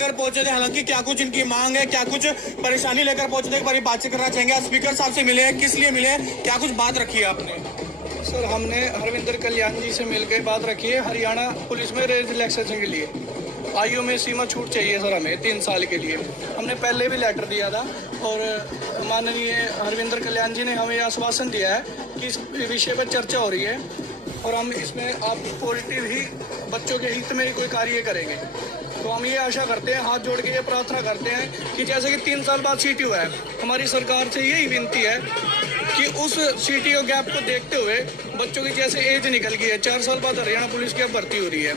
लेकर पहुंचे थे, हालांकि क्या कुछ इनकी मांग है, क्या कुछ परेशानी लेकर पहुंचे थे, एक बार बातचीत करना चाहेंगे। स्पीकर साहब से मिले, किस लिए मिले, क्या कुछ बात रखी है आपने? सर, हमने हरविंदर कल्याण जी से मिलकर बात रखी है हरियाणा पुलिस में रेज रिलैक्सेशन के लिए। आयु में सीमा छूट चाहिए सर हमें 3 साल के लिए। हमने पहले भी लेटर दिया था और माननीय हरविंदर कल्याण जी ने हमें आश्वासन दिया है कि इस विषय पर चर्चा हो रही है और हम इसमें आप पॉजिटिव ही बच्चों के हित में ही कोई कार्य करेंगे। तो हम ये आशा करते हैं, हाथ जोड़ के ये प्रार्थना करते हैं कि जैसे कि 3 साल बाद सीटी हुआ है, हमारी सरकार से यही विनती है कि उस सीटी के गैप को देखते हुए बच्चों की जैसे एज निकल गई है, 4 साल बाद हरियाणा पुलिस की अब भर्ती हो रही है,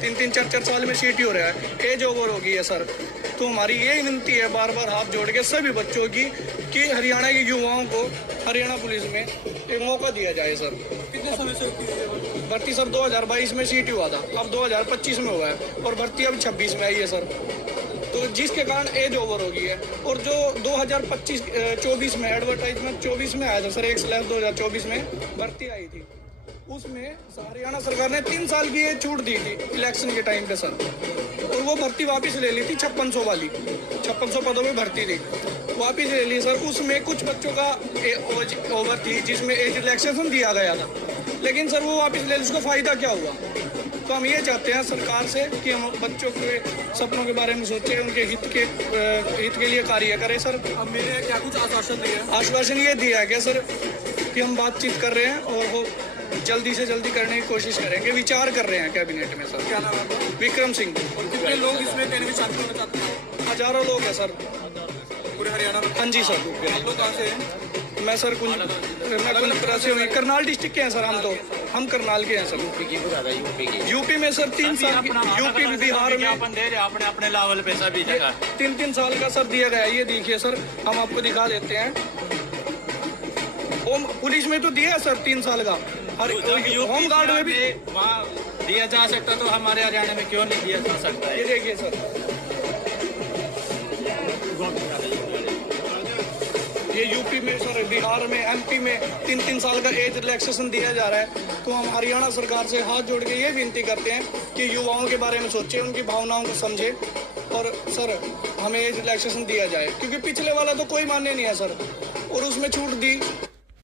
3-3, 4-4 साल में सीटी हो रहा है, एज ओवर हो गई है सर। तो हमारी यही विनती है बार बार हाथ जोड़ के सभी बच्चों की कि हरियाणा के युवाओं को हरियाणा पुलिस में एक मौका दिया जाए सर। कितने समय से भर्ती सर 2022 में सीटी हुआ था, अब 2025 में हुआ है और भर्ती अब 26 में आई है सर। तो जिसके कारण एज ओवर हो गई है और जो 2025-24 में एडवर्टाइजमेंट 24 में आया था सर, 1/2024 में भर्ती आई थी, उसमें हरियाणा सरकार ने 3 साल की छूट दी थी इलेक्शन के टाइम पे सर, और वो भर्ती वापस ले ली थी 5600 वाली, 5600 पदों में भर्ती थी, वापस ले ली सर। उसमें कुछ बच्चों का एज ओवर थी जिसमें एज रिलैक्सेशन दिया गया था, लेकिन सर वो वापस ले ली, उसका फ़ायदा क्या हुआ? तो हम ये चाहते हैं सरकार से कि हम बच्चों के सपनों के बारे में सोचें, उनके हित के लिए कार्य करें सर। अब मेरे क्या कुछ आश्वासन दिए? आश्वासन ये दिया है कि सर कि हम बातचीत कर रहे हैं और वो जल्दी से जल्दी करने की कोशिश करेंगे, विचार कर रहे हैं कैबिनेट में सर। क्या नाम है आपका? विक्रम सिंह। और कितने लोग इसमें कहने में शामिल होना चाहते हैं? हजारों लोग हैं सर पूरे हरियाणा में? हाँ जी सर। आप लोग कहाँ से हैं? मैं सर कुंजपुरा से हूँ, करनाल डिस्ट्रिक्ट के हैं सर हम करनाल के हैं सर। यूपी में सर 3 साल, यूपी बिहार में अपने अपने लेवल पे सभी जगह 3-3 साल का सर दिया गया। ये देखिए सर, हम आपको दिखा देते हैं। पुलिस में तो दिया है सर 3 साल का, होम गार्ड में भी वहाँ दिया जा सकता, तो हमारे हरियाणा में क्यों नहीं दिया जा सकता है? ये देखिए सर, ये यूपी में सर, बिहार में, एमपी में 3-3 साल का एज रिलैक्सेशन दिया जा रहा है। तो हम हरियाणा सरकार से हाथ जोड़ के ये विनती करते हैं कि युवाओं के बारे में सोचें, उनकी भावनाओं को समझें और सर हमें एज रिलैक्सेशन दिया जाए, क्योंकि पिछले वाला तो कोई मान्य नहीं है सर, और उसमें छूट दी